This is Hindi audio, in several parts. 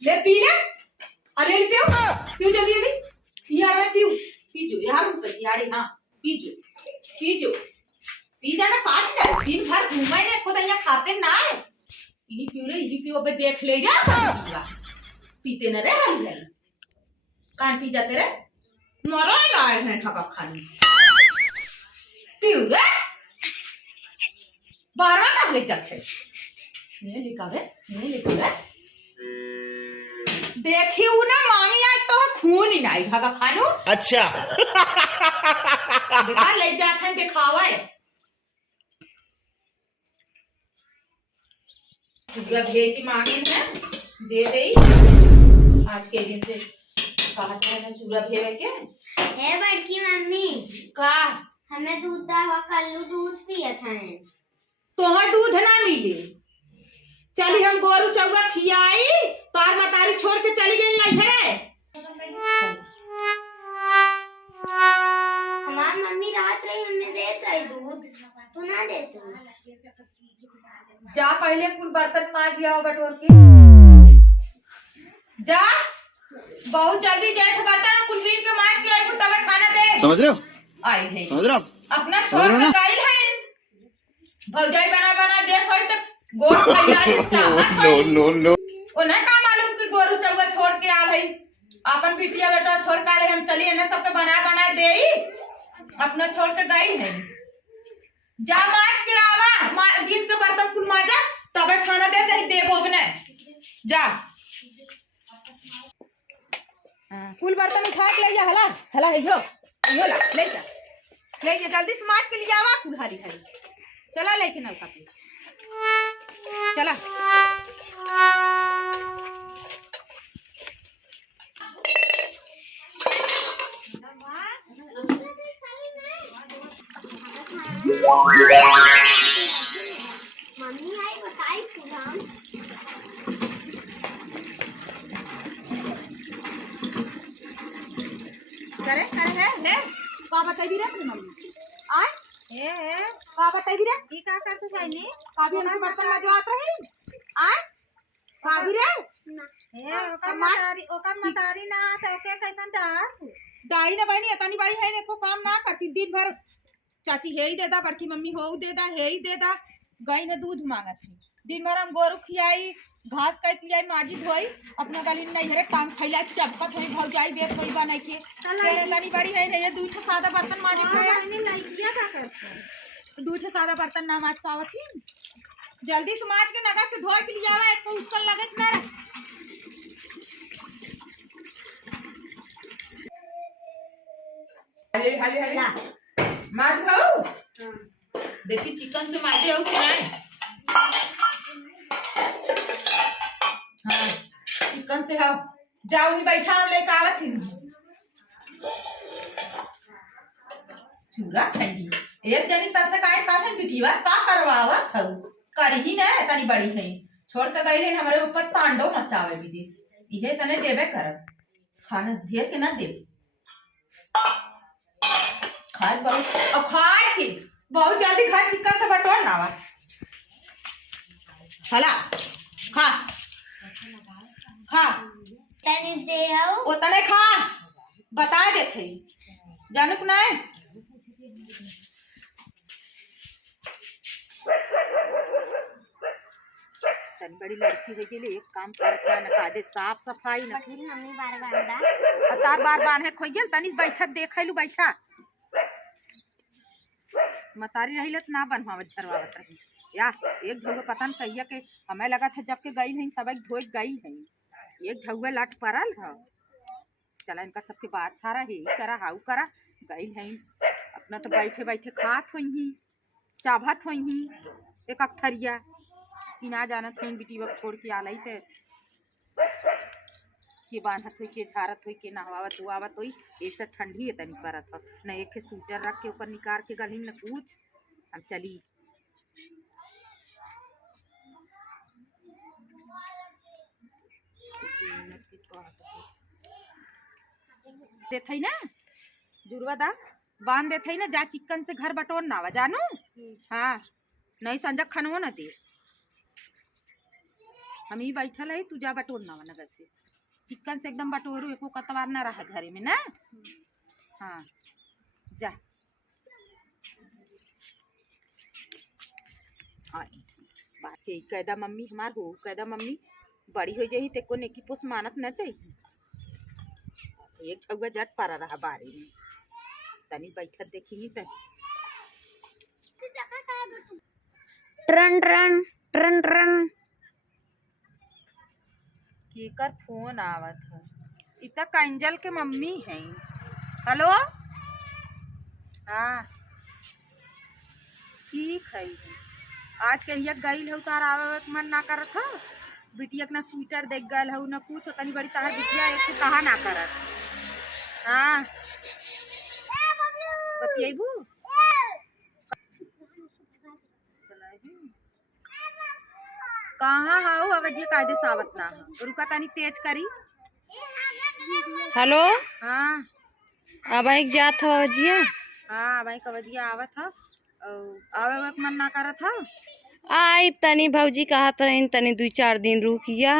ले पी ले। अरे पियो पियो जल्दी जल्दी यार मैं पियो पीजो यार यारी हाँ पीजो पीजो पी जाना काट ना दिन भर घूमे ने खुद यहाँ खाते ना है ये पियो रे ये पियो बे देख ले जा पीते न रे हल हल कान पी जाते रे मरो लाए हैं ठका खानी पियो रे बारह का ले जाते नहीं लिखा रे देखी ना मांगी आज तो खून ही नहीं भागा खानू अच्छा देखा ले जाते हैं दिखावा है चूड़ा भेज की मांगी है दे दे आज के दिन से कहते हैं ना चूड़ा भेवे के है बड़की मम्मी का हमें दूध दा हुआ कल्लू दूध पिया था तोहर दूध ना मिले चली हम गोरू चौगा खियाई तार मतारी छोड़ के चली गई नहीं घरे हमारी मम्मी रात रही हमें देत रही दूध तू ना देती जा पहले कुल बर्तन मांज आओ बटोर के जा बहुत जल्दी जेठ बर्तन कुलवीर के मांज के आई तब खाना दे समझ रहे हो आई है समझ रहे हो अपना छोड़ के गई है भौजाई बना बना देख होई तो गोर खैयारी चाहत नो नो नो ओने का मालूम कि गोरू चौगा छोड़ के आल है अपन बिटिया बेटा छोड़ के आले हम चली एने सबके बना देई अपना छोड़ के गई है जा माज के आवा गीत के बर्तन कुल माजा तबे खाना दे नहीं देबो बने जा कुल बर्तन उठा के ले जा हला हला यो यो ला ले जा जल्दी से माज के ले जावा कुल हरी हरी चला लेके नलका पे चला मम्मी आई बताई सुनाम करे है ले का बताई रे अपनी मम्मी आय ए का बताई रे ई का करते जाइनी का भी हम बर्तन मजवात रही आय का भी रे ए ओकर मतारी ना तो के कैसन डाई ना बहनी तनी बाई है ने को काम ना करती दिन भर चाची हे ही देदा बड़की मम्मी हो देदा हे ही देदा गाय ने दूध मांगत थी दिन भर हम गोरू खियाई घास काट खियाई माजी धोई अपना गली नहीं हरे टांग फैला चपकत है भौजाई देत कोई बना के तेरे तनी बड़ी है ने दूठ सादा बर्तन माजे के लड़कियां का करते दूठ सादा बर्तन ना माज पावत ही जल्दी से माज के नगा से धोए के लिए आवा एक उसकल लगत ना रे हले हले हले माज हो देखी चिकन से माजे हो कि नहीं हाँ चिकन से हो जाओ नहीं बैठा हम लेके आवत ही चूड़ा खाएगी एक जनी तब से काट काट बिटिया का करवावा खाऊ कर ही ना तनी बड़ी है छोड़ के गई है हमारे ऊपर तांडव मचावे भी दे इहे तने देवे कर खाना ढेर के ना दे खाए बहुत और खाए के बहुत जल्दी खा चिकन से बटोर ना हला खा खा तने दे हो ओ तने खा बता देथे जानू ना तन बड़ी लड़की है के लिए एक काम करता न का दे साफ सफाई न फिर मम्मी बार बांधा तार बार बांधे खोई गेल तनिस बैठत देखैलू बैठा मतारी रही लत ना बनवावत झरवावत रही या एक झुआ पता न कहिया के हमें लगा था जब के गई नहीं तब धोई गई है एक झुआ लट परल है चला इनका सबके बात छारा है करा हाउ करा गई है अपना तो बैठे बैठे खात होई चाभत होई एक अखरिया कि ना जानत है बिटी बक छोड़ के आलई ते के बांधत हुई के झारत हुई के नहवावत हुआवत हुई ऐसे ठंडी है तनी परत हो न एक स्वेटर रख के ऊपर निकाल के गली न कुछ हम चली देते ना जुड़वा दा बांध देते ना जा चिकन से घर बटोर ना जानू हाँ नहीं संजक खनवो न दे हम ही बैठल है, तू जा बटोरना वाला वैसे चिकन से एकदम बटोरू, एको कतवार ना रहा घरे में ना। हाँ जा। बात यही कैदा मम्मी हमार हो, कैदा मम्मी बड़ी हो जाही तेको नेकी पोस मानत न चाहिए। एक छुआ जट पड़ा रहा बारे में, तनी बैठत देखी तनी। ट्रन ट्रन ट्रन ट्रन केकर फोन आवत है? इतना कंजल के मम्मी है। हेलो हाँ ठीक है। आज कहिया गई हो तार आवे के मन ना करत हो, बिटिया के ना स्वेटर देख गल हो ना कुछ, तनी बड़ी तार बिटिया एक से कहा ना करत। हाँ बतियाबू कहाँ हो? अवजिया कायदे सावत ना हो, रुका तनी तेज करी। हेलो हाँ अब एक जात हो अवजिया। हाँ भाई कवजिया आवत था, आवे के मन ना करत था। आई तनी भौजी कहत रही तनी 2-4 दिन रुकिया,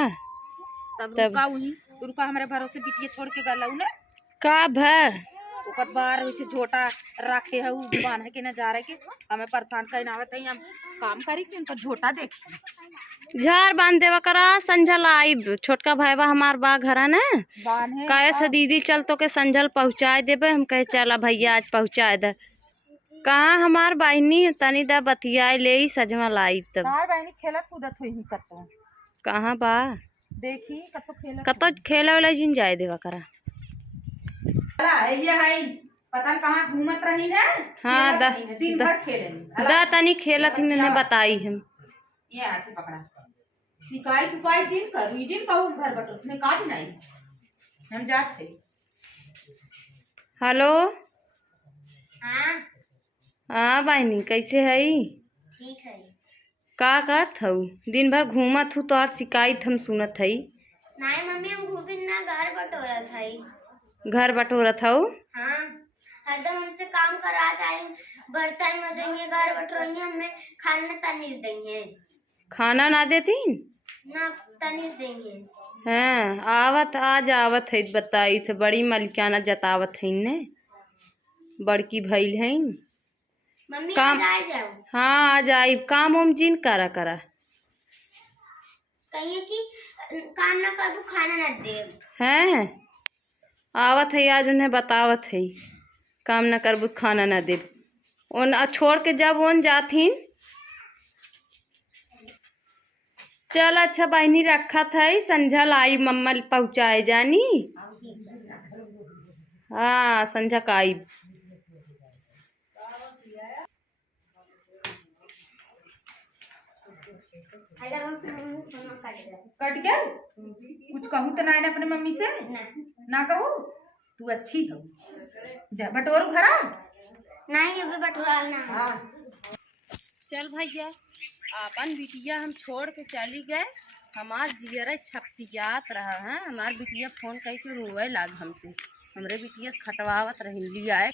तब रुका वही, रुका हमारे भरोसे बिटिया छोड़ के गलऊ ना। का भ ओकर बार वैसे झोटा रखे है बांध के न जा रहे के हमें परेशान कर आवत है। हम काम करी कि उनका झोटा देखी झार बांध देवा करा, संझल आई छोटका भाईबा हमार बा घरा न बांधे कहे से दीदी चल तो के संझल पहुँचाए देबे। हम कहे चला भैया आज पहुँचाए दे। कहाँ हमार बहनी तनी दा बतियाए ले सजमा लाई तब। तार बहनी खेलत कूदत हुई ही कतो कहाँ बा देखी कतो खेले वाला जिन जाए देवा करा। ये है पता कहाँ घूमत रही ना। हाँ दिन भर खेले दा तनी खेलत ही ने बताई हम। ये हाथ पकड़ा सिकाई तुकाई दिन कर दिन कहूँ घर बटो ने काट नहीं हम जाते। हेलो हाँ हाँ बहनी कैसे है? ठीक है। का करत हऊ? दिन भर घूमत हूँ तो और शिकायत हम सुनत हई। नहीं मम्मी हम घूमिन ना घर बटोरत हई। घर बटोरत हऊ? हाँ हरदम हमसे काम करा जाए, बर्तन मजइए घर बटोरिए, हमें खाना तनीस देंगे। खाना ना देतीन ना तनीस देंगे। हाँ आवत आज आवत है बताई थे बड़ी मलिकाना जतावत है ने बड़की भइल है मम्मी काम। आज आ जाओ। हाँ आज आई काम हम जिन करा करा कहिए कि काम ना करूँ खाना ना दे। हैं आवत है आज उन्हें बतावत है काम ना करबू खाना ना दे उन छोड़ के जब उन जाथिन। चल अच्छा बहनी रखा था संझल आई मम्मा पहुँचाए जानी। हाँ संझा का आई। कट गया कुछ कहूँ तो ना अपने मम्मी से ना कहूँ। तू अच्छी हो जा बटोरू घरा नहीं अभी बटुराल ना। हाँ चल भैया अपन बिटिया हम छोड़ के चली गए। हमार जियरा छपटियात रहा है, हमार बिटिया फोन कह के रोए लाग हमसे, हमरे बिटिया से खटवावत रही लिया है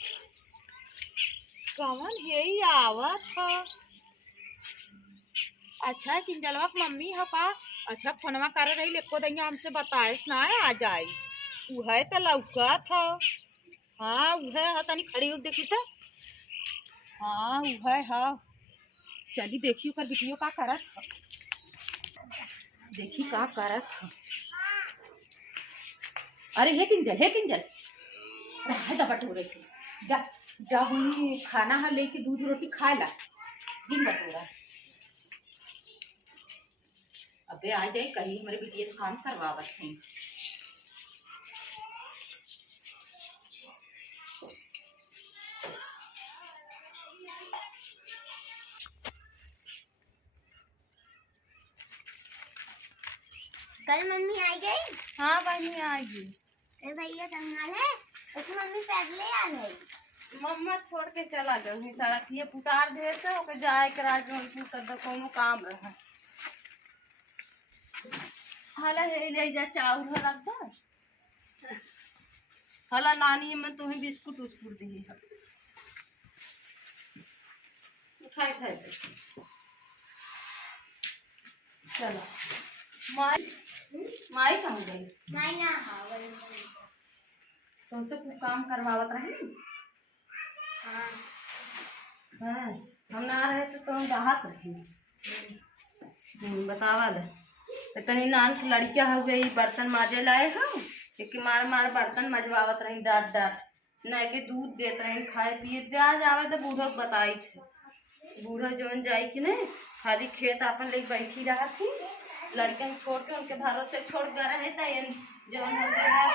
कौन यही आवत है। अच्छा किंजलवा की मम्मी हो का? अच्छा फोनवा कर रही लेको दैया हमसे बताए ना आ जाई उहे तो लौकत हो। हाँ उहे हो तनी खड़ी हो देखी तो। हाँ उहे हो चली देखी ओकर वीडियो का करत हो, देखी का करत हो। अरे हे किंजल रह दा बटोरे के जा जा हुई खाना है लेके दूध रोटी खा ला जिन बटोरा। अबे आ जाए कहीं हमारे बिटिया से काम करवावत हैं। कल मम्मी आई गई। हाँ बहनी आएगी। अरे भैया जंगल है उसमें मम्मी पैदल आ गई। मम्मा छोड़ के चला गई सड़क ये पुतार दे से होके जाए के राजमंडपुर कर कोनो काम रहा। हाला हे ले जा चाउर रख दो हाला नानी में तुम्हें बिस्कुट उस्कुट दी है उठाए खाए चलो माई माई कहाँ गई? माई ना हावल। तुमसे कुछ काम करवावत रही? हाँ हाँ, हम ना रहे तो तुम राहत रही। बतावा ले। तो तनी नान की लड़किया हो गई, बर्तन माजे लाए हम, एक मार मार बर्तन मजवावत रही डांट डांट, न के दूध देत रही खाए पिए। आज आवे तो बूढ़ो को बताई थे, बूढ़ो जोन जाई कि नहीं खाली खेत अपन ले बैठी रहा थी, लड़कन छोड़ के उनके भरोसे छोड़ गए रहे थे, जोन हो गया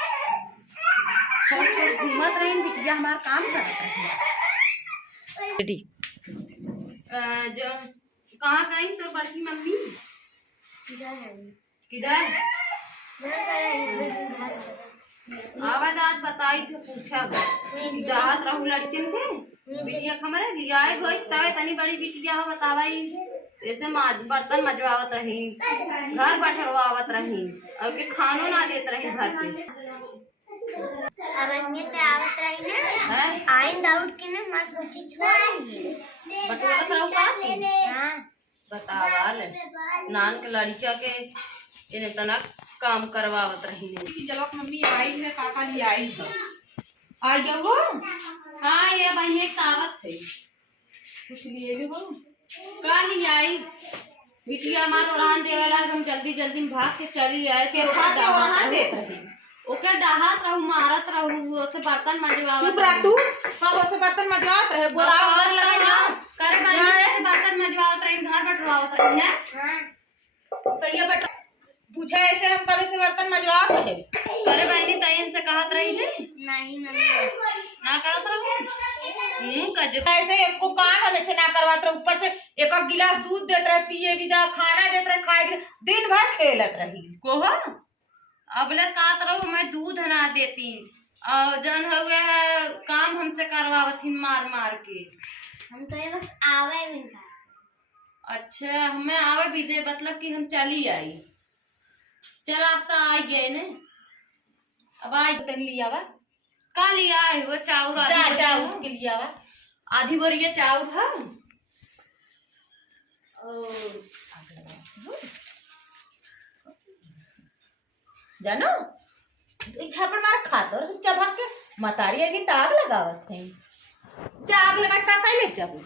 छोड़ छोड़ घूमत रही बिटिया हमारा काम करता है। जो कहाँ गई तो बड़की मम्मी? किधर? आवाज आज बताई थे, पूछा राहत रहू लड़किन के बिटिया हमारे लिया गई तब तनी बड़ी बिटिया हो बतावाई ऐसे बर्तन मजवावत रही, घर बटरवावत रही और के खानो ना देत रही घर पे। अब अन्य ते आवत रही ना हैं? आइन दाउड के ना मत पूछी छोड़ेंगे बटवावत रहू का? हाँ बतावा ले नान के लड़किया के इन्हें तना काम करवावत रही ने। कि चलो मम्मी आई है, काका लिए आई है। आ गया वो? हाँ ये वही एक तावत है। कुछ लिए भी हो? का नहीं आई बिटिया हमार उड़ान देवेला, हम जल्दी जल्दी में भाग के चली आए के खा के वहाँ देत रही। ओके डाहत रहू मारत रहू ओसे बर्तन मजवावत। चुप रह तू। कब ओसे बर्तन मजवात रहे बोलाओ और घर लगा लगा ना। कर बानी से बर्तन मजवावत रही, घर बटवावत रही है। हाँ तो ये बेटा पूछा ऐसे हम कभी से बर्तन मजवात रहे? करे बहनी तयन से कहत रही है नहीं मम्मी ना करत रहू कजब। ऐसे एको काम हम ऐसे ना करवात रहे, ऊपर से एक एक गिलास दूध देत रहे पिए विदा, खाना देत रहे खाए के, दिन भर खेलत रही। कोहो अबले कहत रहू मैं दूध ना देती और जन हो गया है काम हमसे करवावत मार मार के। हम तो ये बस आवे भी था। अच्छा हमें आवे भी दे मतलब कि हम चली आई। चल आप तो आ गए ने, अब आई तन लिया वा का लिया आई वो चाउर चाउर के लिया वा आधी बोरिया चाउर है जानो एक छापड़ मार खातो और चबक के मतारी आगे ताग लगावत है। जाग लगा का ले जाबू